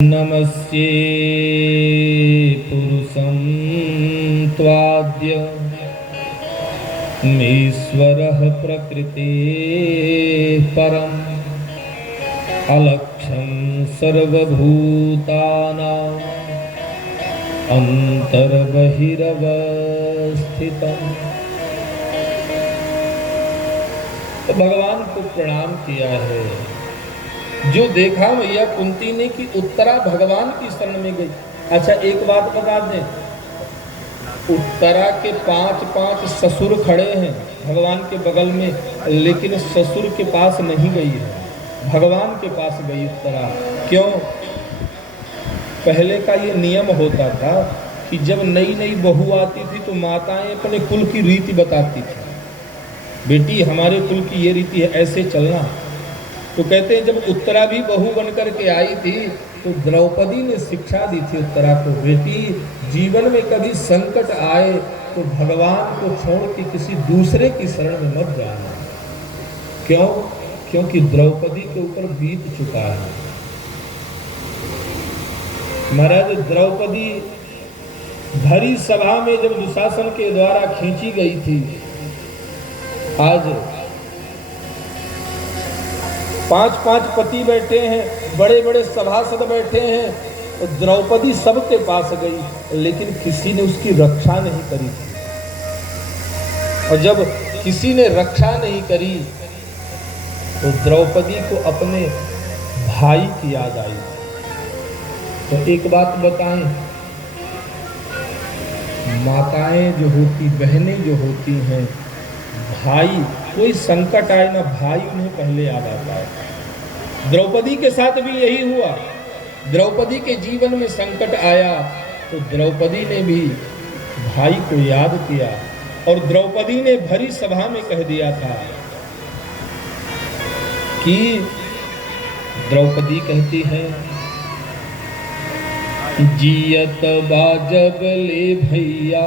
नमस्ये पुरुषं त्वाद्य ईश्वरः प्रकृतेः परम् अलक्ष्यं सर्वभूतानां अंतर्बहिरवस्थितम्। तो भगवान को प्रणाम किया है। जो देखा मैया कुंती ने कि उत्तरा भगवान की शरण में गई। अच्छा एक बात बता दें, उत्तरा के 5 ससुर खड़े हैं भगवान के बगल में, लेकिन ससुर के पास नहीं गई है, भगवान के पास गई उत्तरा। क्यों? पहले का ये नियम होता था कि जब नई नई बहू आती थी तो माताएं अपने कुल की रीति बताती थी, बेटी हमारे कुल की ये रीति है, ऐसे चलना। तो कहते हैं जब उत्तरा भी बहू बनकर के आई थी तो द्रौपदी ने शिक्षा दी थी उत्तरा को, बेटी जीवन में कभी संकट आए तो भगवान को छोड़ के किसी दूसरे की शरण में मत जाना। क्यों? क्योंकि द्रौपदी के ऊपर बीत चुका है। महाराज द्रौपदी भरी सभा में जब दुशासन के द्वारा खींची गई थी, आज 5 पति बैठे हैं, बड़े बड़े सभासद बैठे हैं, तो द्रौपदी सबके पास गई, लेकिन किसी ने उसकी रक्षा नहीं करी थी। और जब किसी ने रक्षा नहीं करी तो द्रौपदी को अपने भाई की याद आई। तो एक बात बताएं, माताएं जो होती, बहनें जो होती हैं, भाई कोई संकट आए ना, भाई उन्हें पहले याद आता है। द्रौपदी के साथ भी यही हुआ। द्रौपदी के जीवन में संकट आया तो द्रौपदी ने भी भाई को याद किया, और द्रौपदी ने भरी सभा में कह दिया था कि द्रौपदी कहती है, जियत बाजब ले भैया,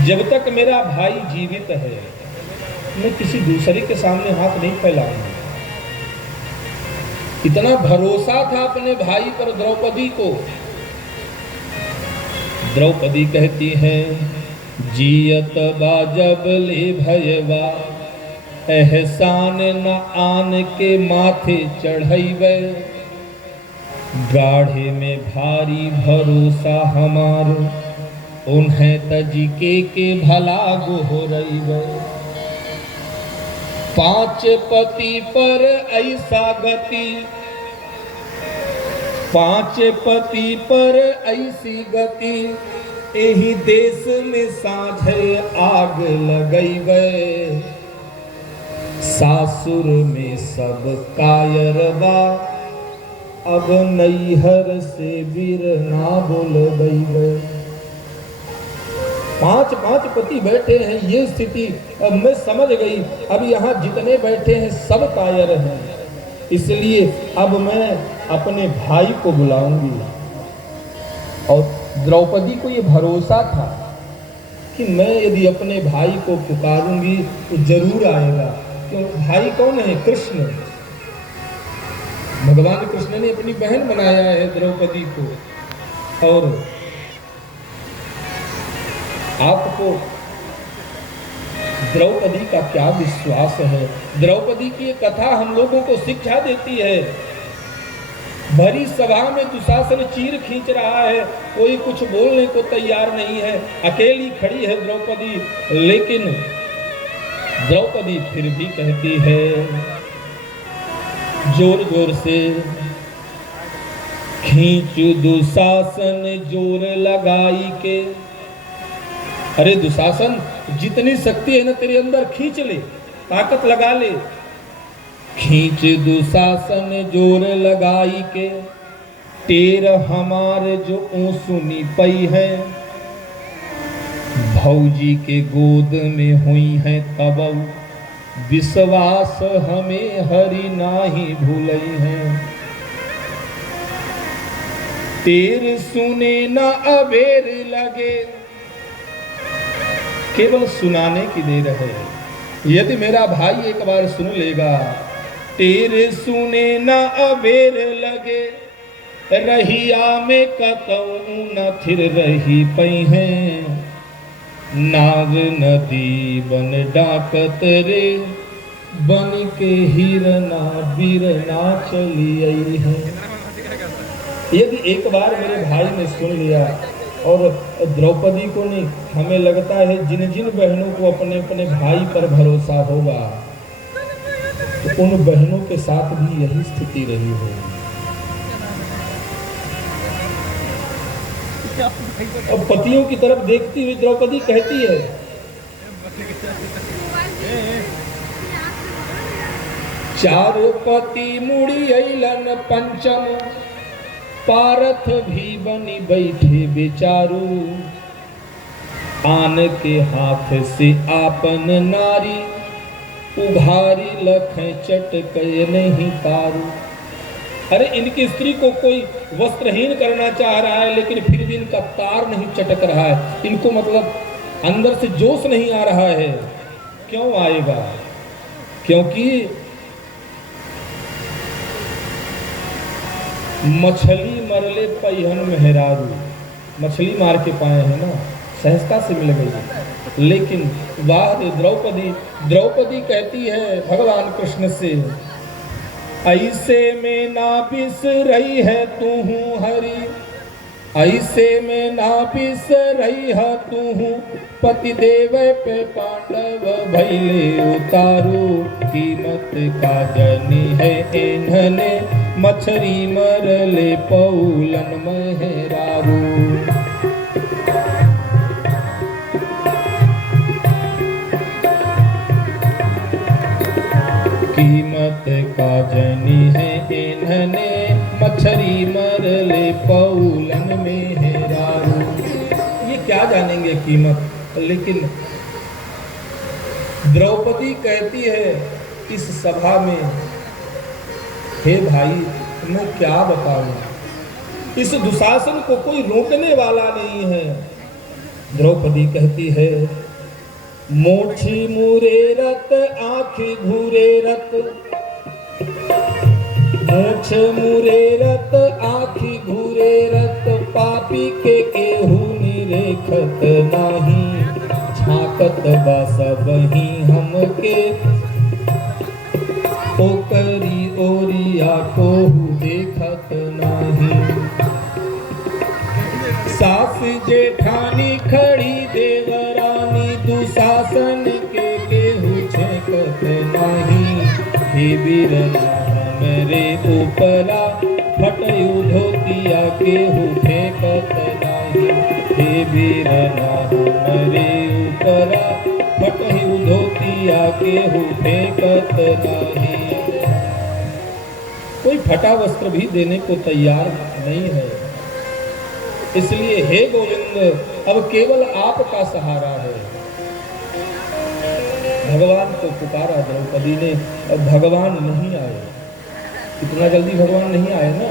जब तक मेरा भाई जीवित है मैं किसी दूसरे के सामने हाथ नहीं फैलाऊंगा। इतना भरोसा था अपने भाई पर द्रौपदी को। द्रौपदी कहती है, जियत बाजब ले भयवा, एहसान न आन के माथे चढ़ैबे, गाढ़े में भारी भरोसा हमारो, उन्हें तजिके के भला गोहरैबे। 5 पति पर ऐसा गति, 5 पति पर ऐसी गति, एही देश में साँझे आग लगैबे, सासुर में सब कायरबा, अब नैहर से बिरना बोल दैबे। 5 पति बैठे हैं, ये स्थिति अब मैं समझ गई। अब यहाँ जितने बैठे हैं सब कायर हैं, इसलिए अब मैं अपने भाई को बुलाऊंगी। और द्रौपदी को ये भरोसा था कि मैं यदि अपने भाई को पुकारूंगी तो जरूर आएगा। क्यों? भाई कौन है? कृष्ण। भगवान कृष्ण ने अपनी बहन बनाया है द्रौपदी को। और आपको द्रौपदी का क्या विश्वास है? द्रौपदी की ये कथा हम लोगों को शिक्षा देती है। भरी सभा में दुशासन चीर खींच रहा है, कोई कुछ बोलने को तैयार नहीं है, अकेली खड़ी है द्रौपदी, लेकिन द्रौपदी फिर भी कहती है जोर जोर से, खींच दुशासन जोर लगाई के। अरे दुशासन, जितनी शक्ति है ना तेरे अंदर, खींच ले, ताकत लगा ले। खींच दुशासन जोर लगाई के, टेर हमारे जो सुनी पई है, भौजी के गोद में हुई है तबऊ, विश्वास हमें हरि नाही भूलई है। तेर सुने ना अबेर लगे, केवल सुनाने की देर है। यदि मेरा भाई एक बार सुन लेगा तेरे सुने न अबेर लगे, रहिया में कतऊ न थिर रही पई है। नाग नदी बन डाकत रे, बन के हिरना बिरना चली आई है। यदि एक बार मेरे भाई ने सुन लिया और द्रौपदी को नहीं, हमें लगता है जिन जिन बहनों को अपने अपने भाई पर भरोसा होगा, तो उन बहनों के साथ भी यही स्थिति रही होगी। अब पतियों की तरफ देखती हुई द्रौपदी कहती है, चार पति मुड़ी अइलन पंचम, पारथ भी बनी बैठे बेचारू। आन के हाथ से आपन नारी, उघारी लख चटक नहीं तारू। अरे इनकी स्त्री को कोई वस्त्रहीन करना चाह रहा है, लेकिन फिर भी इनका तार नहीं चटक रहा है। इनको मतलब अंदर से जोश नहीं आ रहा है। क्यों आएगा? क्योंकि मछली मरले पहिहन मेहरारू, मछली मार के पाए हैं ना, सहजता से मिल गई। लेकिन वाह द्रौपदी, द्रौपदी कहती है भगवान कृष्ण से, ऐसे में ना बिस रही है तू हरि, ऐसे में ना बिस रही है तू, पति देव पे पांडव भैले उतारू। कीमत का जनी है इन्हने, मछरी मरले पौलन मेहरारू। कीमत का जनी है इन्हने, मछरी मरले पौलन मेहरारू। ये क्या जानेंगे कीमत। लेकिन द्रौपदी कहती है इस सभा में, हे भाई मैं क्या बताऊं, इस दुशासन को कोई रोकने वाला नहीं है। द्रौपदी कहती है, मोछी मुरे रत आँखी घूरे रत, मोछ मुरे रत आँखी घूरे रत, पापी के केहू निरेखत नाही। झांकत बा सबही हमके, ओकरी ओरिया कोहू देखत नाही। सास जेठानी खड़ी देवरानी, दुशासन के केहू छेकत नाही। हे बीरना हमरे ऊपरा, फटयू धोतिया केहू फेंकत नाही। हे बीरना हमरे ऊपरा, फटयू धोतिया केहू फेंकत नाही। कोई फटा वस्त्र भी देने को तैयार नहीं है। इसलिए हे गोविंद, अब केवल आपका सहारा है। भगवान को पुकारा द्रौपदी ने, अब भगवान नहीं आए। इतना जल्दी भगवान नहीं आए ना।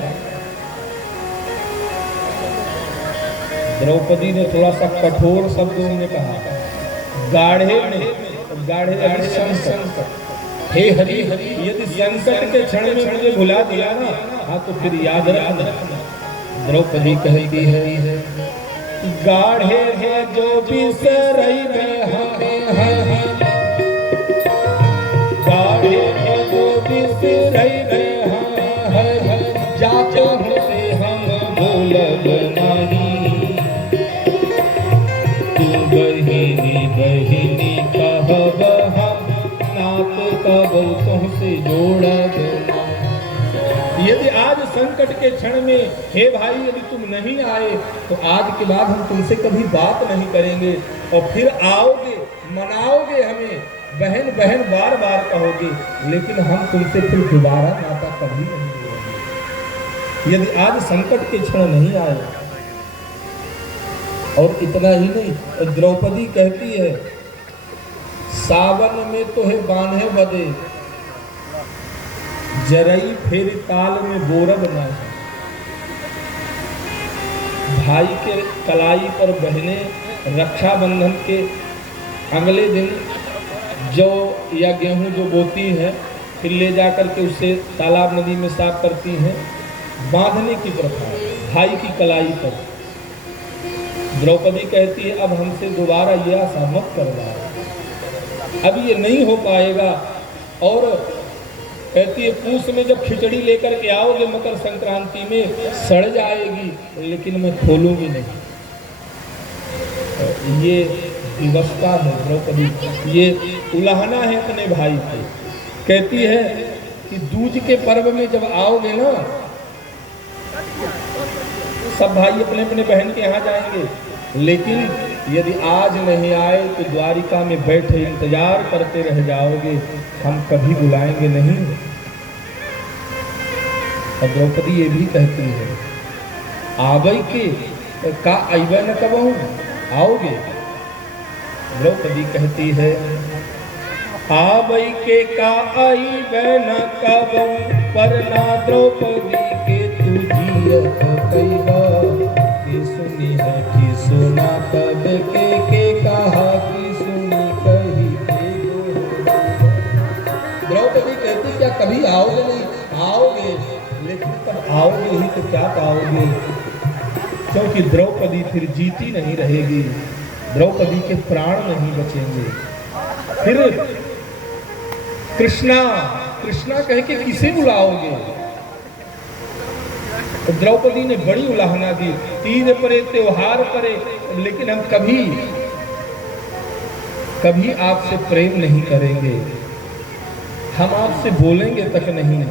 द्रौपदी ने थोड़ा सा कठोर शब्दों में कहा, गाढ़े में, गाढ़े संकट, हे हरि हरि, यदि संकट के क्षण में मुझे भुला दिया ना, हाँ तो फिर याद रखना। द्रौपदी कहती है, गाढ़े है जो बिसरई में हमें, गाढ़े है जो बिसरई में हमें, जातो से हम बोलब नहीं। तू बहिनी बहिनी कहब हम, नात कब तुमसे जोड़ब। यदि आज संकट के क्षण में, हे भाई यदि तुम नहीं आए, तो आज के बाद हम तुमसे कभी बात नहीं करेंगे। और फिर आओगे, मनाओगे हमें, बहन बहन बार बार कहोगे, लेकिन हम तुमसे फिर दोबारा नाता कभी नहीं जोड़ेंगे। यदि आज संकट के क्षण नहीं आए। और इतना ही नहीं, द्रौपदी कहती है, सावन में तो है बान्हे बदे, जरई फेरी ताल में बोरब न। भाई के कलाई पर बहने रक्षाबंधन के अगले दिन जौ या गेहूं जो बोती है, फिर ले जा करके उससे तालाब नदी में साफ करती हैं। बांधने की प्रथा, भाई की कलाई पर। द्रौपदी कहती है अब हमसे दोबारा ये आशा मत करना, अब ये नहीं हो पाएगा। और कहती है पूस में जब खिचड़ी लेकर के आओगे मकर संक्रांति में सड़ जाएगी, लेकिन मैं खोलूंगी नहीं। ये विवशता है द्रौपदी, ये उलाहना है अपने भाई को। कहती है कि दूज के पर्व में जब आओगे ना, सब भाई अपने अपने बहन के यहाँ जाएंगे, लेकिन यदि आज नहीं आए तो द्वारिका में बैठे इंतजार करते रह जाओगे, हम कभी बुलाएंगे नहीं। और द्रौपदी ये भी कहती है आबै के का अइबे न कबहू, आओगे। द्रौपदी कहती है आबै के का अइबे न कबहू, पर ना द्रौपदी के तुझियत कइबा। कि सुनी है कि सुना कब के कहा, कि सुनी कही के। द्रौपदी कहती क्या कभी आओगे नहीं? आओगे, लेकिन तब आओगे ही तो क्या पाओगे? क्योंकि द्रौपदी फिर जीती नहीं रहेगी, द्रौपदी के प्राण नहीं बचेंगे। फिर कृष्णा कृष्णा कह के किसे बुलाओगे? तो द्रौपदी ने बड़ी उलाहना दी, तीज परे त्योहार परे, लेकिन हम कभी आपसे प्रेम नहीं करेंगे, हम आपसे बोलेंगे तक नहीं।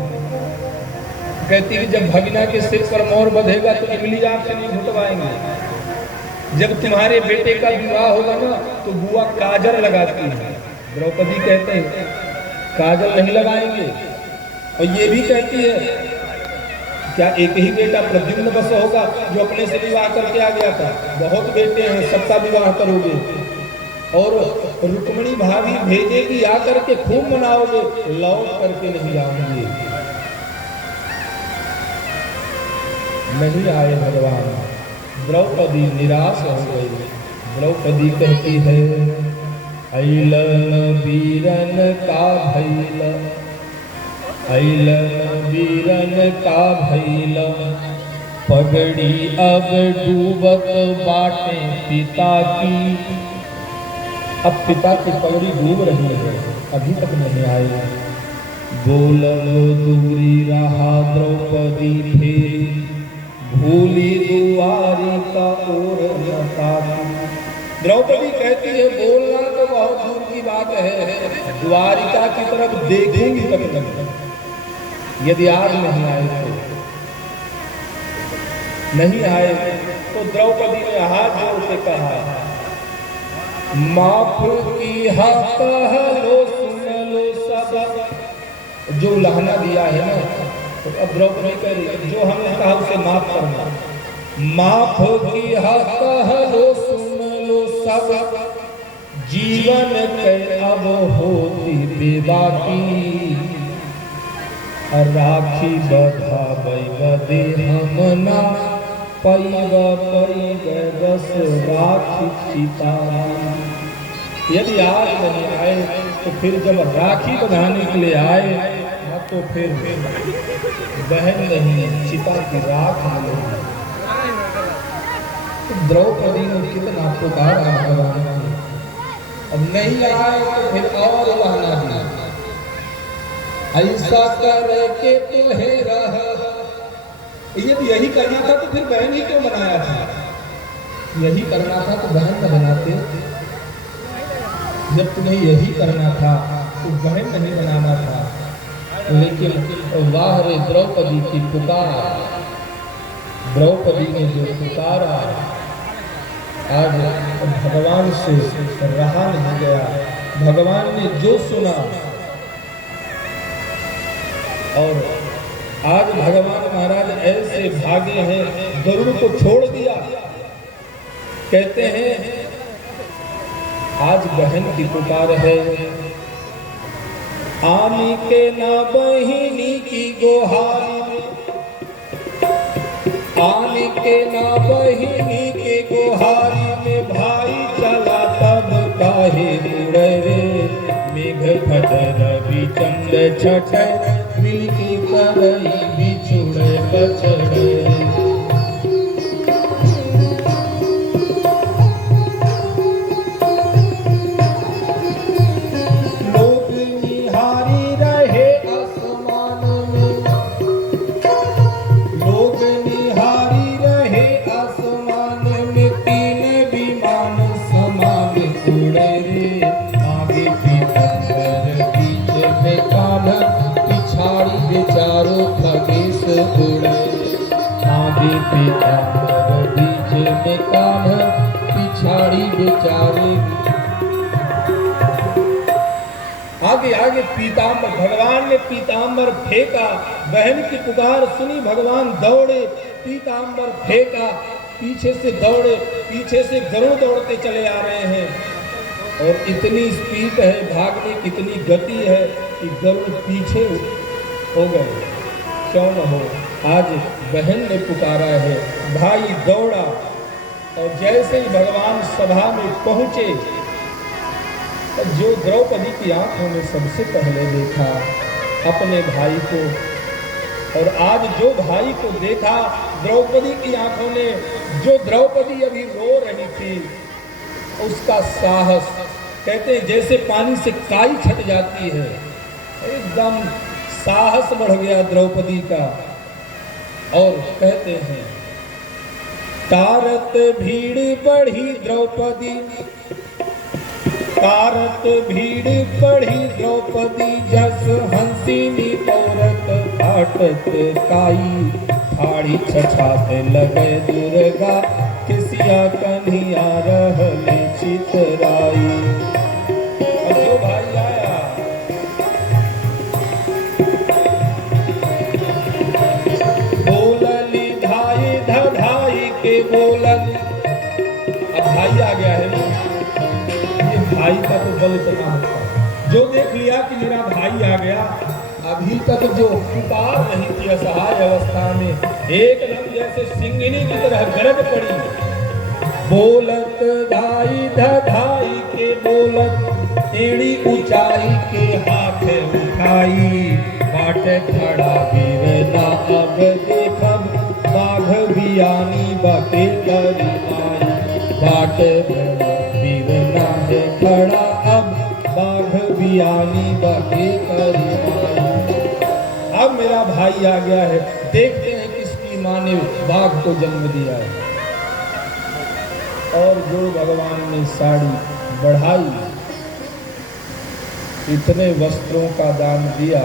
कहती है जब भगिना के सिर पर मोर बंधेगा तो इमली आपसे नहीं घुटवाएंगे। जब तुम्हारे बेटे का विवाह होगा ना तो बुआ काजल लगाती है। द्रौपदी कहते हैं काजल नहीं लगाएंगे। और ये भी कहती है क्या एक ही बेटा प्रद्युम्न बस होगा जो अपने से विवाह करके आ गया था? बहुत बेटे हैं, सबका विवाह करोगे। और रुक्मिणी भाभी भेजेगी आकर के खूब मनाओगे, लौट करके नहीं आएंगे। नहीं आए भगवान, द्रौपदी निराश हो गई। द्रौपदी कहती है अइलन वीरन का भैल, अइलन वीरन का भैल, पगड़ी अब डूबत बाटे पिता की। अब पिता की पगड़ी डूब रही है, अभी तक नहीं आए। बोलो दूरी रहा द्रौपदी फिर, भूली द्वारिका और द्रौपदी कहती है बोलना तो बहुत दूर की बात है, द्वारिका की तरफ देखेंगी तक नहीं। यदि आज नहीं आए तो द्रौपदी ने हाथ जोड़ के कहा माफ की हाथ लो सुन लो सब। जो लहना दिया है ना, तो अब द्रौपदी कह रही जो हमने कहा उसे माफ करना। माफ की हाथ लो सुन लो सब, जीवन के अब होती बेबाकी। राखी बधाबै बदे हम ना पैब बस राखी चिता। यदि आज नहीं आए तो फिर जब राखी बंधाने के लिए आए तो फिर बहन नहीं चिता की राख मिलेगी। तो द्रौपदी ने कितना पुकारा भगवान, अब नहीं आए तो फिर और बहाना दिया। ऐसा करके तुम्हें रहा, यदि यही करना था तो फिर बहन ही क्यों बनाया था? यही करना था तो बहन न बनाते। जब तुम्हें यही करना था तो बहन नहीं बनाना था। लेकिन वाह रे द्रौपदी की पुकार, द्रौपदी ने जो पुकारा आज भगवान से रहा नहीं गया। भगवान ने जो सुना, और आज भगवान महाराज ऐसे भागे हैं, गरुड़ को छोड़ दिया। कहते हैं आज बहन की पुकार है, आनी के ना बहिनी की गोहारी में, आनी के ना बहिनी के गोहारी में, भाई चला तब काहे मुड़े रे, मेघ फट रवि चंद्र छठे मिल की करई बिछुड़े बछड़े। लोग निहारी रहे आसमान में, लोग निहारी रहे आसमान में, तीन विमान समान उड़े रे। आगे पीताम्बर बीच में कान्हा, पिछाड़ी बेचारो खगेश उड़े। आगे पीताम्बर बीच में कान्हा, पिछाड़ी बेचारे। आगे आगे पीताम्बर, भगवान ने पीताम्बर फेंका, बहन की पुकार सुनी भगवान दौड़े, पीताम्बर फेंका, पीछे से दौड़े, पीछे से गरुड़ दौड़ते चले आ रहे हैं और इतनी स्पीड है, भागने की इतनी गति है कि गरुड़ पीछे हो गए। क्यों न हो, आज बहन ने पुकारा है, भाई दौड़ा और जैसे ही भगवान सभा में पहुंचे, जो द्रौपदी की आंखों में सबसे पहले देखा अपने भाई को, और आज जो भाई को देखा द्रौपदी की आंखों ने, जो द्रौपदी अभी रो रही थी, उसका साहस, कहते हैं जैसे पानी से काई छट जाती है, एकदम साहस बढ़ गया द्रौपदी का। और कहते हैं तारत भीड़ बढ़ी द्रौपदी, तारत भीड़ बढ़ी द्रौपदी, जस हंसिनी औरत फाटत काई। फाड़ी छछाते लगे दुर्गा, किसिया कन्हिया रहले चितराई। और जो भाई आया, बोलली धाई धधाई के बोलन। अब भाई आ गया है ना, भाई का तो बल इतना होता है, जो देख लिया कि मेरा भाई आ गया, अभी तक जो पुकार रही थी असहाय अवस्था में, एकदम जैसे सिंगिनी की तरह गरज पड़ी। बोलत धाई धधाई के बोलत, एड़ी ऊंचाई के हाथ उठाई। बाटे खड़ा वीरना अब देखब, बाघ बियानी बाटे करी आई। बाटे वीरना है खड़ा अब, बाघ बियानी बाटे करी आई। अब मेरा भाई आ गया है, देखते हैं किसकी माँ ने बाघ को जन्म दिया है। और जो भगवान ने साड़ी बढ़ाई, इतने वस्त्रों का दान दिया।